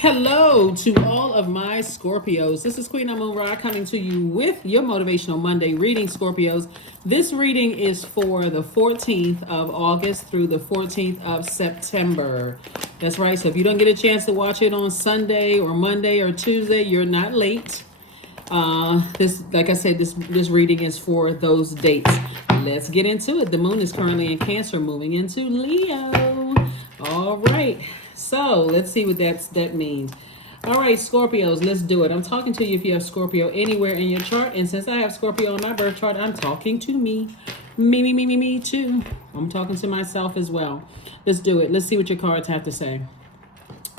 Hello to all of my Scorpios. This is Queen Amun Ra coming to you with your Motivational Monday reading, Scorpios. This reading is for the 14th of August through the 14th of September. That's right. So if you don't get a chance to watch it on Sunday or Monday or Tuesday, you're not late. Like I said, this reading is for those dates. Let's get into it. The moon is currently in Cancer, moving into Leo. All right. So let's see what that means. All right, Scorpios, let's do it. I'm talking to you if you have Scorpio anywhere in your chart. And since I have Scorpio on my birth chart, I'm talking to me. Me too. I'm talking to myself as well. Let's do it. Let's see what your cards have to say.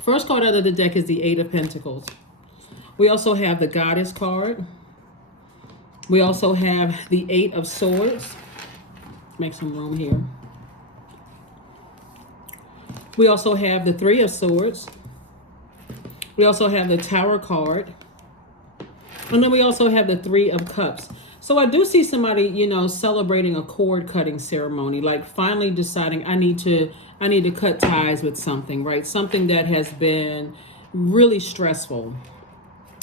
First card out of the deck is the Eight of Pentacles. We also have the Goddess card. We also have the Eight of Swords. Make some room here. We also have the Three of Swords. We also have the Tower card. And then we also have the Three of Cups. So I do see somebody, celebrating a cord cutting ceremony, like finally deciding I need to cut ties with something, right? Something that has been really stressful.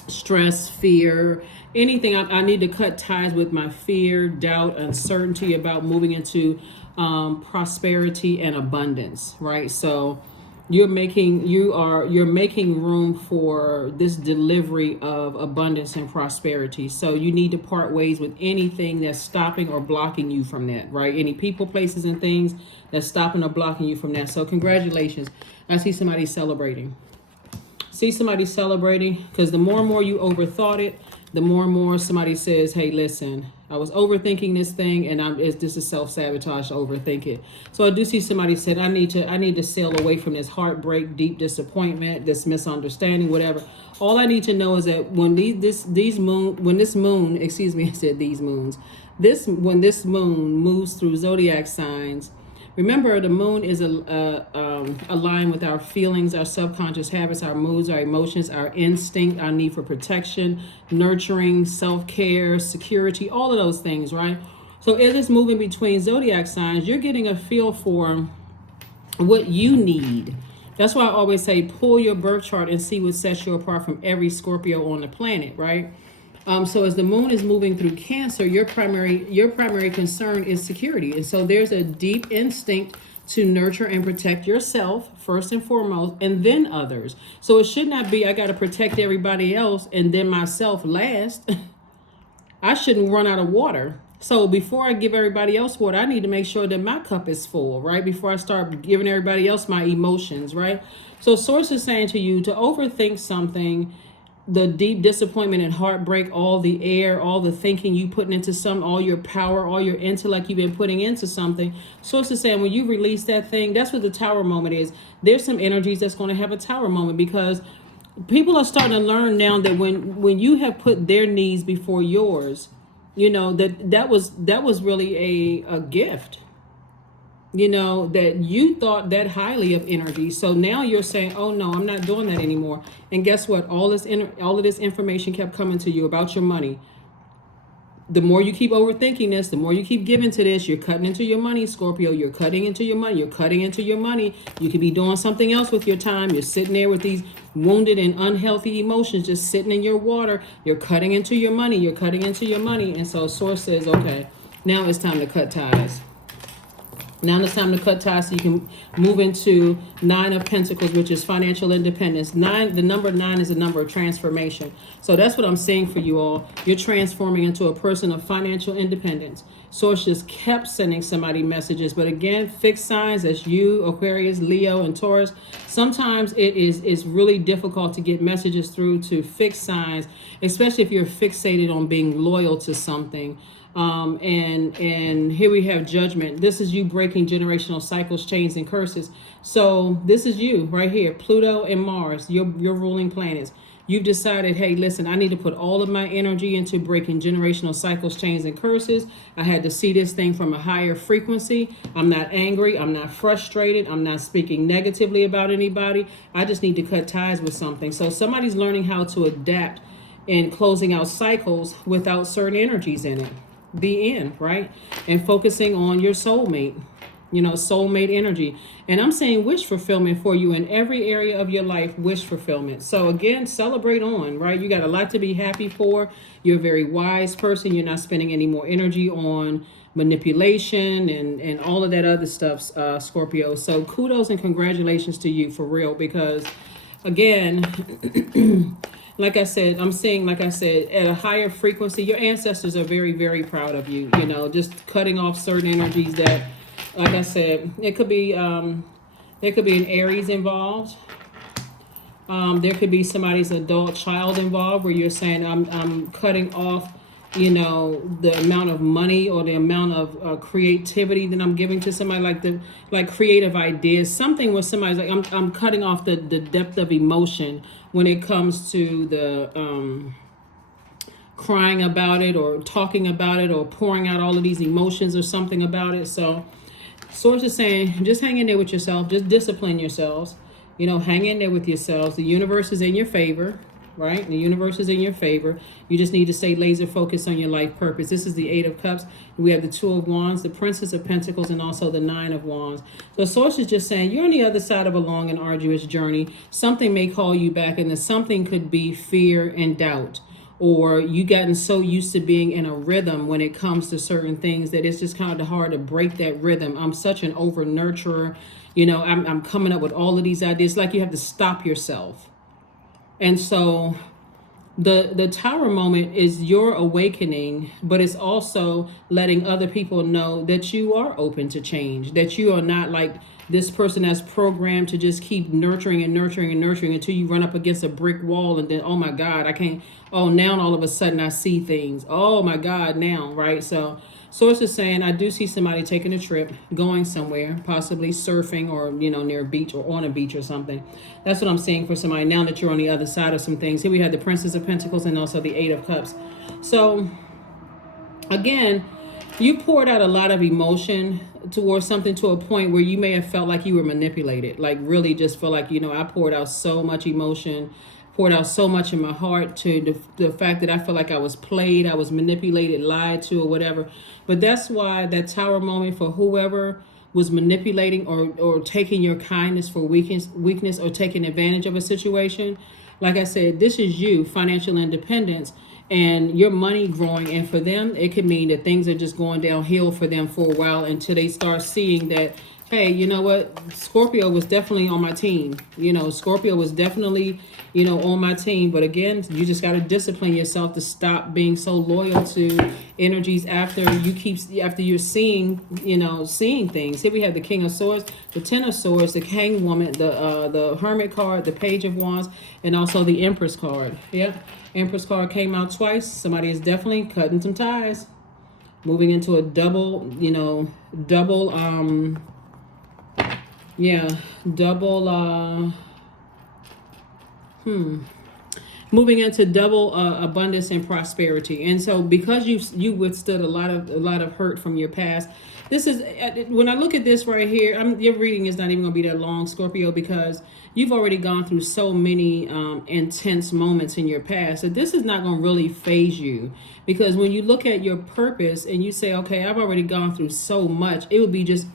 Stress, fear, anything. I need to cut ties with my fear, doubt, uncertainty about moving into prosperity and abundance, right? So you're making room for this delivery of abundance and prosperity. So you need to part ways with anything that's stopping or blocking you from that, right? Any people, places, and things that's stopping or blocking you from that. So congratulations. I see somebody celebrating. Because the more and more you overthought it, the more and more somebody says, hey, listen, I was overthinking this thing, and this is self-sabotage to overthink it. So I do see somebody said, I need to sail away from this heartbreak, deep disappointment, this misunderstanding, whatever. All I need to know is that when when this moon moves through zodiac signs. Remember, the moon is aligned with our feelings, our subconscious habits, our moods, our emotions, our instinct, our need for protection, nurturing, self-care, security, all of those things, right? So as it's moving between zodiac signs, you're getting a feel for what you need. That's why I always say pull your birth chart and see what sets you apart from every Scorpio on the planet, right? So as the moon is moving through Cancer, your primary concern is security. And so there's a deep instinct to nurture and protect yourself first and foremost, and then others. So it should not be, I got to protect everybody else and then myself last. I shouldn't run out of water. So before I give everybody else water, I need to make sure that my cup is full, right? Before I start giving everybody else my emotions, right? So Source is saying to you to overthink something, the deep disappointment and heartbreak, all the air, all the thinking you putting into all your power, all your intellect you've been putting into something. Source is saying when you release that thing, that's what the Tower moment is. There's some energies that's going to have a Tower moment, because people are starting to learn now that when you have put their needs before yours, that was really a gift. That you thought that highly of energy. So now you're saying, oh no, I'm not doing that anymore. And guess what? All of this information kept coming to you about your money. The more you keep overthinking this, the more you keep giving to this, you're cutting into your money, Scorpio. You're cutting into your money. You're cutting into your money. You could be doing something else with your time. You're sitting there with these wounded and unhealthy emotions just sitting in your water. You're cutting into your money. You're cutting into your money. And so Source says, okay, now it's time to cut ties. Now it's time to cut ties so you can move into Nine of Pentacles, which is financial independence. The number 9 is a number of transformation. So that's what I'm saying for you all. You're transforming into a person of financial independence. Source just kept sending somebody messages. But again, fixed signs, that's you, Aquarius, Leo, and Taurus. Sometimes it's really difficult to get messages through to fixed signs, especially if you're fixated on being loyal to something. And here we have Judgment. This is you breaking generational cycles, chains, and curses. So this is you right here, Pluto and Mars, your ruling planets. You've decided, hey, listen, I need to put all of my energy into breaking generational cycles, chains, and curses. I had to see this thing from a higher frequency. I'm not angry. I'm not frustrated. I'm not speaking negatively about anybody. I just need to cut ties with something. So somebody's learning how to adapt in closing out cycles without certain energies in it. The end, right? And focusing on your soulmate. soulmate energy. And I'm saying wish fulfillment for you in every area of your life. Wish fulfillment. So again, celebrate on, right? You got a lot to be happy for. You're a very wise person. You're not spending any more energy on manipulation and all of that other stuff, Scorpio. So kudos and congratulations to you for real, because again, like I said, I'm saying, like I said, at a higher frequency, your ancestors are very, very proud of you, just cutting off certain energies that, like I said, it could be, there could be an Aries involved. There could be somebody's adult child involved where you're saying, I'm cutting off, the amount of money or the amount of creativity that I'm giving to somebody, like creative ideas, something where somebody's like, I'm cutting off the depth of emotion when it comes to the crying about it or talking about it or pouring out all of these emotions or something about it. So Source is saying, just hang in there with yourself, just discipline yourselves, hang in there with yourselves. The universe is in your favor. Right? The universe is in your favor. You just need to stay laser focused on your life purpose. This is the Eight of Cups. We have the Two of Wands, the Princess of Pentacles, and also the Nine of Wands. So Source is just saying you're on the other side of a long and arduous journey. Something may call you back, and the something could be fear and doubt. Or you gotten so used to being in a rhythm when it comes to certain things that it's just kind of hard to break that rhythm. I'm such an over nurturer. I'm coming up with all of these ideas. Like you have to stop yourself. And so the Tower moment is your awakening, but it's also letting other people know that you are open to change, that you are not like this person that's programmed to just keep nurturing and nurturing and nurturing until you run up against a brick wall and then, oh my God, I can't, oh, now all of a sudden I see things. Oh my God, now, right? So Source is saying, I do see somebody taking a trip, going somewhere, possibly surfing or, near a beach or on a beach or something. That's what I'm seeing for somebody now that you're on the other side of some things. Here we have the Princess of Pentacles and also the Eight of Cups. So again, you poured out a lot of emotion towards something to a point where you may have felt like you were manipulated, like really just feel like, I poured out so much emotion, poured out so much in my heart to the fact that I felt like I was played, I was manipulated, lied to, or whatever. But that's why that Tower moment for whoever was manipulating or taking your kindness for weakness or taking advantage of a situation. Like I said, this is you, financial independence, and your money growing. And for them, it could mean that things are just going downhill for them for a while until they start seeing that, hey, you know what? Scorpio was definitely on my team. Scorpio was definitely, on my team. But again, you just got to discipline yourself to stop being so loyal to energies after you're seeing things. Here we have the King of Swords, the Ten of Swords, the Hanged Woman, the Hermit card, the Page of Wands, and also the Empress card. Yeah, Empress card came out twice. Somebody is definitely cutting some ties, moving into a double, moving into double abundance and prosperity. And so because you withstood a lot of hurt from your past, this is, when I look at this right here, your reading is not even going to be that long, Scorpio, because you've already gone through so many intense moments in your past that this is not going to really phase you. Because when you look at your purpose and you say, okay, I've already gone through so much, I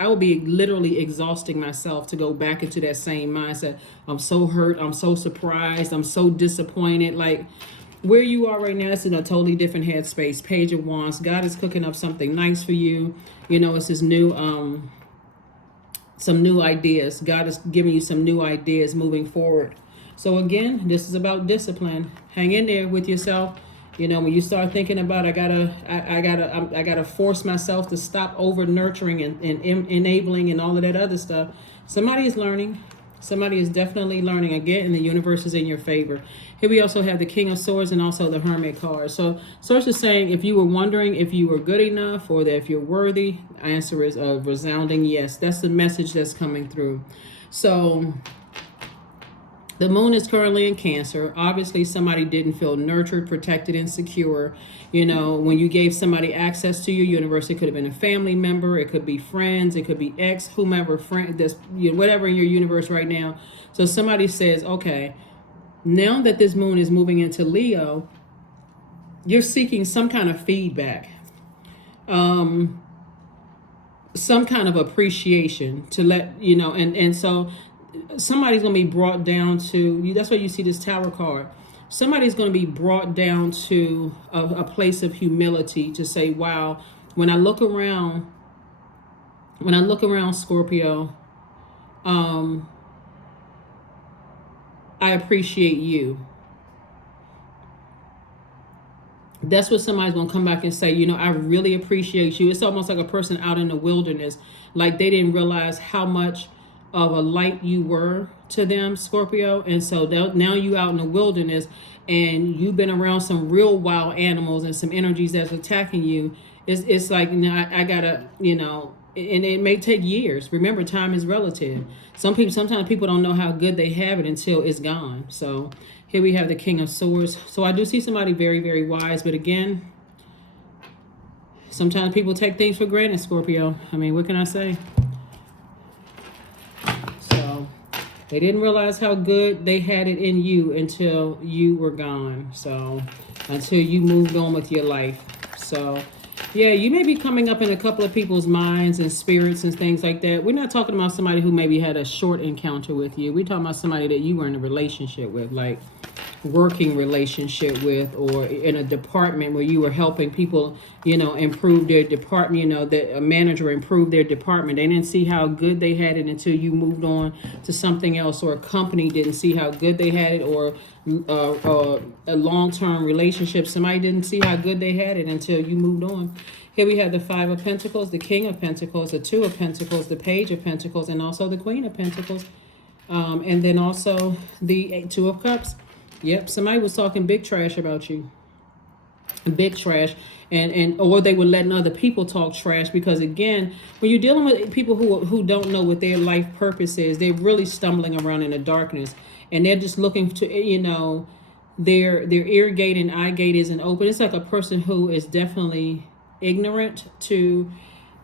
would be literally exhausting myself to go back into that same mindset. I'm so hurt. I'm so surprised. I'm so disappointed. Like where you are right now, it's in a totally different headspace. Page of Wands. God is cooking up something nice for you. It's his new, some new ideas. God is giving you some new ideas moving forward. So again, this is about discipline. Hang in there with yourself. When you start thinking about, I gotta force myself to stop over nurturing and enabling and all of that other stuff. Somebody is learning. Somebody is definitely learning again, and the universe is in your favor. Here we also have the King of Swords and also the Hermit card. So Source is saying, if you were wondering if you were good enough or that if you're worthy, the answer is a resounding yes. That's the message that's coming through. So the moon is currently in Cancer. Obviously, somebody didn't feel nurtured, protected, and secure. When you gave somebody access to your universe, it could have been a family member, it could be friends, it could be ex, whomever, friend, that's, whatever in your universe right now. So somebody says, okay, now that this moon is moving into Leo, you're seeking some kind of feedback. some kind of appreciation to let you know, and so somebody's going to be brought down to, that's why you see this Tower card. Somebody's going to be brought down to a place of humility to say, wow, when I look around, Scorpio, I appreciate you. That's what somebody's going to come back and say, you know, I really appreciate you. It's almost like a person out in the wilderness, like they didn't realize how much of a light you were to them, Scorpio. And so now you out in the wilderness and you've been around some real wild animals and some energies that's attacking you. It's like, you know, I gotta, you know, and it may take years. Remember, time is relative. Sometimes people don't know how good they have it until it's gone. So here we have the King of Swords. So I do see somebody very, very wise. But again, sometimes people take things for granted, Scorpio. I mean, what can I say? So they didn't realize how good they had it in you until you were gone. So until you moved on with your life. So yeah, you may be coming up in a couple of people's minds and spirits and things like that. We're not talking about somebody who maybe had a short encounter with you. We're talking about somebody that you were in a relationship with, like working relationship with, or in a department where you were helping people, you know, improve their department, you know, that a manager improved their department. They didn't see how good they had it until you moved on to something else, or a company didn't see how good they had it, or a long-term relationship, somebody didn't see how good they had it until you moved on. Here we have the Five of Pentacles, the King of Pentacles, the Two of Pentacles, the Page of Pentacles, and also the Queen of Pentacles. And then also the Two of Cups. Yep, somebody was talking big trash about you. Big trash. And or they were letting other people talk trash, because again, when you're dealing with people who don't know what their life purpose is, they're really stumbling around in the darkness, and they're just looking to, you know, their ear gate and eye gate isn't open. It's like a person who is definitely ignorant to,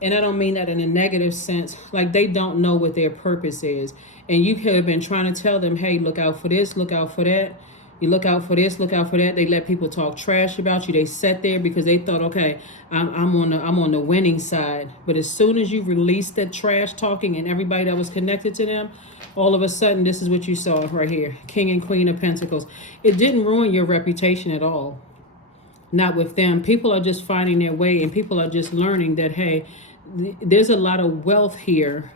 and I don't mean that in a negative sense, like they don't know what their purpose is. And you could have been trying to tell them, hey, look out for this, look out for that. You look out for this, look out for that. They let people talk trash about you. They sat there because they thought, okay, I'm on the winning side. But as soon as you release that trash talking and everybody that was connected to them, all of a sudden, this is what you saw right here. King and Queen of Pentacles. It didn't ruin your reputation at all. Not with them. People are just finding their way, and people are just learning that, hey, there's a lot of wealth here,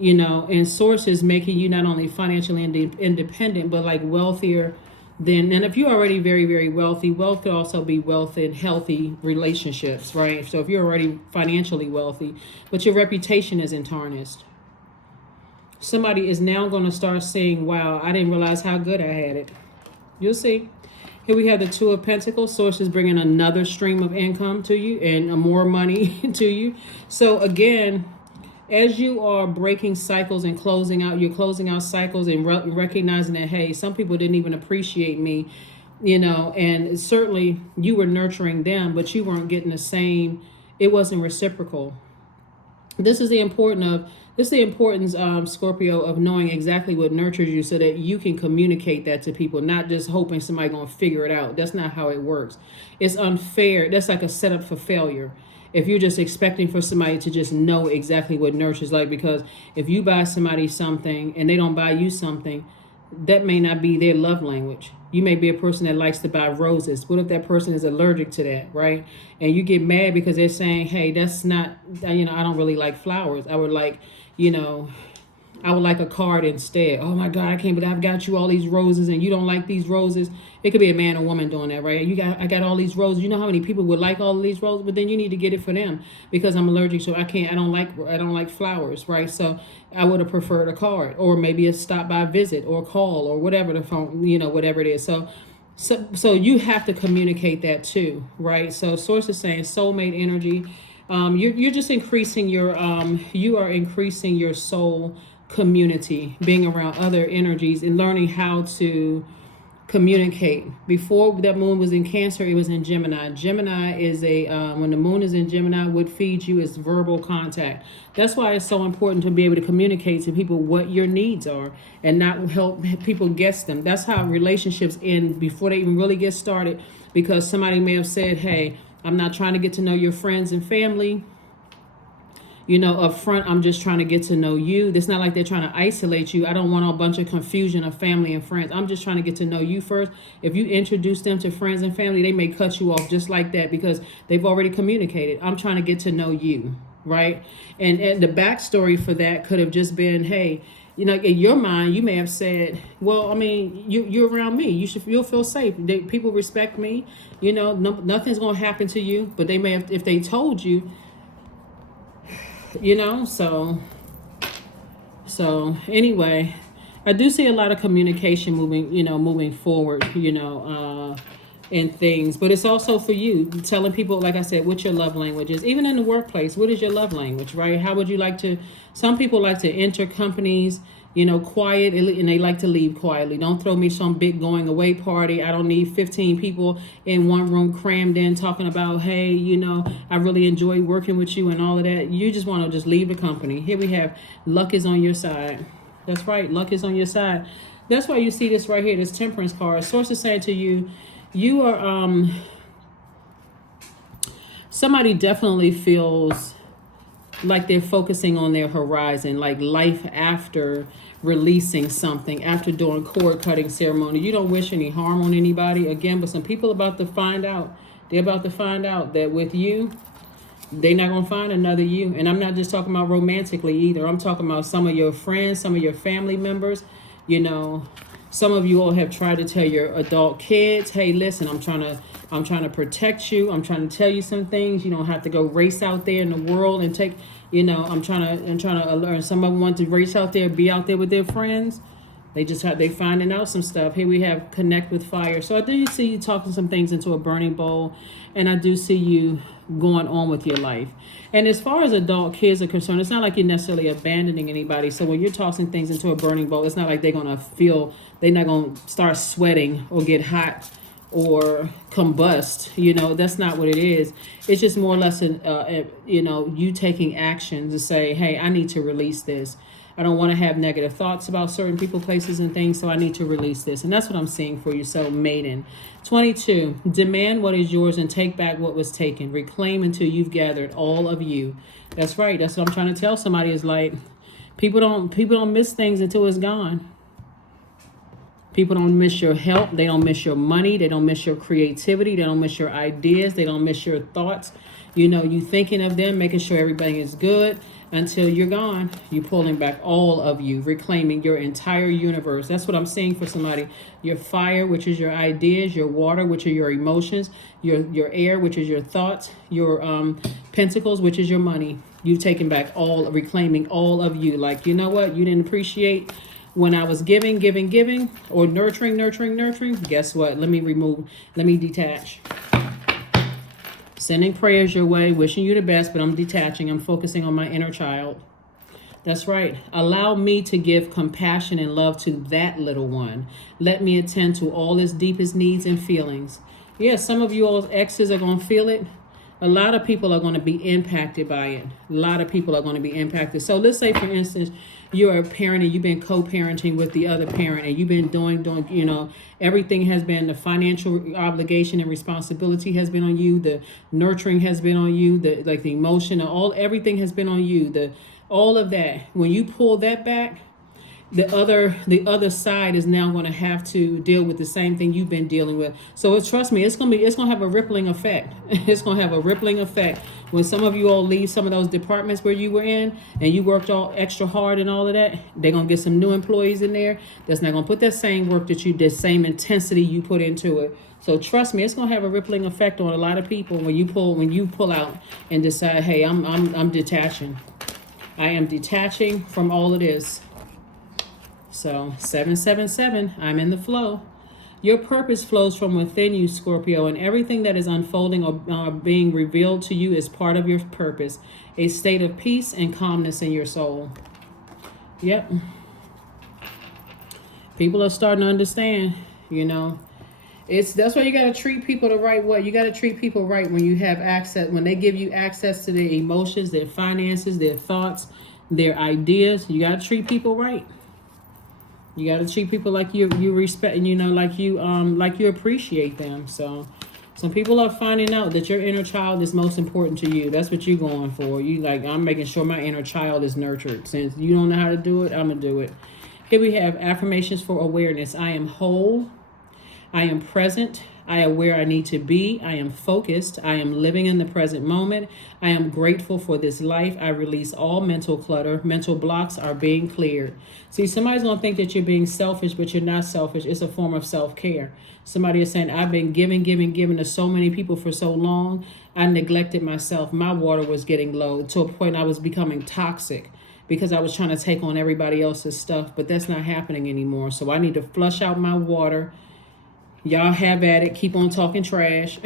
you know, and sources making you not only financially independent, but like wealthier than, and if you're already very, very wealthy, wealth could also be wealth in healthy relationships, right? So if you're already financially wealthy, but your reputation isn't tarnished, somebody is now going to start saying, wow, I didn't realize how good I had it. You'll see. Here we have the Two of Pentacles. Sources bringing another stream of income to you and more money to you. So again, as you are breaking cycles and you're closing out cycles and recognizing that, hey, some people didn't even appreciate me, you know, and certainly you were nurturing them, but you weren't getting the same, it wasn't reciprocal. This is the importance, Scorpio, of knowing exactly what nurtures you so that you can communicate that to people, not just hoping somebody going to figure it out. That's not how it works. It's unfair. That's like a setup for failure. If you're just expecting for somebody to just know exactly what nurture's like, because if you buy somebody something and they don't buy you something, that may not be their love language. You may be a person that likes to buy roses. What if that person is allergic to that, right? And you get mad because they're saying, hey, that's not, you know, I don't really like flowers. I would like, you know, I would like a card instead. Oh my God, I can't believe I've got you all these roses and you don't like these roses. It could be a man or woman doing that, right? I got all these roses. You know how many people would like all of these roses, but then you need to get it for them because I'm allergic, so I don't like flowers, right? So I would have preferred a card, or maybe a stop by visit or call or whatever the phone, you know, whatever it is. So you have to communicate that too, right? So source is saying soulmate energy. You're just increasing you are increasing your soul community, being around other energies and learning how to communicate. Before that moon was in Cancer, it was in Gemini. Gemini is when the moon is in Gemini, what feeds you is verbal contact. That's why it's so important to be able to communicate to people what your needs are and not help people guess them. That's how relationships end before they even really get started, because somebody may have said, hey, I'm not trying to get to know your friends and family. You know, up front, I'm just trying to get to know you. It's not like they're trying to isolate you. I don't want a bunch of confusion of family and friends. I'm just trying to get to know you first. If you introduce them to friends and family, they may cut you off just like that because they've already communicated. I'm trying to get to know you, right? And the backstory for that could have just been, hey, you know, in your mind, you may have said, well, I mean, you're around me. You'll feel safe. People respect me. You know, nothing's going to happen to you. But they may have, if they told you, you know, so anyway, I do see a lot of communication moving forward, in things, but it's also for you telling people, like I said, what your love language is. Even in the workplace, what is your love language, right? How would you like to, some people like to enter companies, quiet, and they like to leave quietly. Don't throw me some big going away party. I don't need 15 people in one room crammed in talking about, hey, I really enjoy working with you and all of that. You just want to just leave the company. Here we have luck is on your side. That's right. Luck is on your side. That's why you see this right here, this temperance card. Source is saying to you, you are, somebody definitely feels like they're focusing on their horizon, like life after releasing something, after doing cord cutting ceremony. You don't wish any harm on anybody again, but some people about to find out, they're about to find out that with you, they're not going to find another you. And I'm not just talking about romantically either. I'm talking about some of your friends, some of your family members. Some of you all have tried to tell your adult kids, hey, listen, I'm trying to protect you. I'm trying to tell you some things. You don't have to go race out there in the world and take, I'm trying to learn. Some of them want to race out there, be out there with their friends. They finding out some stuff. Here we have connect with fire. So I do see you talking some things into a burning bowl, and I do see you going on with your life. And as far as adult kids are concerned, it's not like you're necessarily abandoning anybody. So when you're tossing things into a burning bowl, it's not like they're not going to start sweating or get hot or combust. That's not what it is. It's just more or less you taking action to say, hey, I need to release this. I don't want to have negative thoughts about certain people, places, and things, so I need to release this. And that's what I'm seeing for you. So, maiden. 22, demand what is yours and take back what was taken. Reclaim until you've gathered all of you. That's right. That's what I'm trying to tell somebody is like, people don't miss things until it's gone. People don't miss your help. They don't miss your money. They don't miss your creativity. They don't miss your ideas. They don't miss your thoughts. You thinking of them, making sure everything is good until you're gone. You pulling back all of you, reclaiming your entire universe. That's what I'm seeing for somebody. Your fire, which is your ideas, your water, which are your emotions, your air, which is your thoughts, your pentacles, which is your money. You taking back all, reclaiming all of you. Like, you know what? You didn't appreciate when I was giving, or nurturing. Guess what? Let me detach. Sending prayers your way, wishing you the best, but I'm detaching. I'm focusing on my inner child. That's right. Allow me to give compassion and love to that little one. Let me attend to all its deepest needs and feelings. Yeah, some of you all exes are going to feel it. A lot of people are going to be impacted by it. A lot of people are going to be impacted. So let's say, for instance, you're a parent and you've been co-parenting with the other parent and you've been doing, everything has been, the financial obligation and responsibility has been on you. The nurturing has been on you. The emotion, everything has been on you. All of that. When you pull that back, the other side is now going to have to deal with the same thing you've been dealing with. So trust me, it's going to have a rippling effect. It's going to have a rippling effect when some of you all leave some of those departments where you were in and you worked all extra hard and all of that. They're going to get some new employees in there that's not going to put that same work that you did, same intensity you put into it. So trust me, it's going to have a rippling effect on a lot of people when you pull out and decide, hey, I'm detaching. I am detaching from all of this. So 777, I'm in the flow. Your purpose flows from within you, Scorpio, and everything that is unfolding or being revealed to you is part of your purpose, a state of peace and calmness in your soul. Yep. People are starting to understand, that's why you got to treat people the right way. You got to treat people right when you have access, when they give you access to their emotions, their finances, their thoughts, their ideas. You got to treat people right. You got to treat people like you respect, like you appreciate them. So Some people are finding out that your inner child is most important to you. That's what you're going for. You like, I'm making sure my inner child is nurtured. Since you don't know how to do it, I'm going to do it. Here we have affirmations for awareness. I am whole. I am present. I am where I need to be. I am focused. I am living in the present moment. I am grateful for this life. I release all mental clutter. Mental blocks are being cleared. See, somebody's going to think that you're being selfish, but you're not selfish. It's a form of self-care. Somebody is saying, I've been giving to so many people for so long. I neglected myself. My water was getting low to a point I was becoming toxic because I was trying to take on everybody else's stuff, but that's not happening anymore. So I need to flush out my water. Y'all have at it. Keep on talking trash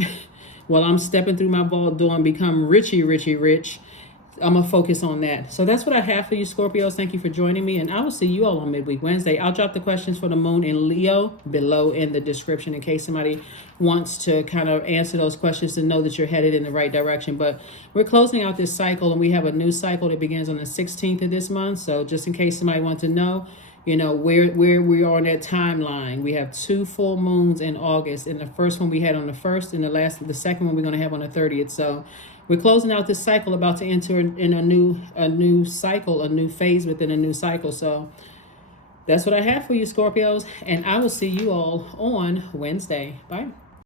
while I'm stepping through my vault door and become rich. I'm going to focus on that. So that's what I have for you, Scorpios. Thank you for joining me. And I will see you all on Midweek Wednesday. I'll drop the questions for the moon in Leo below in the description in case somebody wants to kind of answer those questions to know that you're headed in the right direction. But we're closing out this cycle, and we have a new cycle that begins on the 16th of this month. So just in case somebody wants to know, you know, where we are on that timeline. We have 2 full moons in August, and the first one we had on the 1st, and the second one we're going to have on the 30th. So we're closing out this cycle, about to enter in a new cycle, a new phase within a new cycle. So that's what I have for you, Scorpios, and I will see you all on Wednesday. Bye.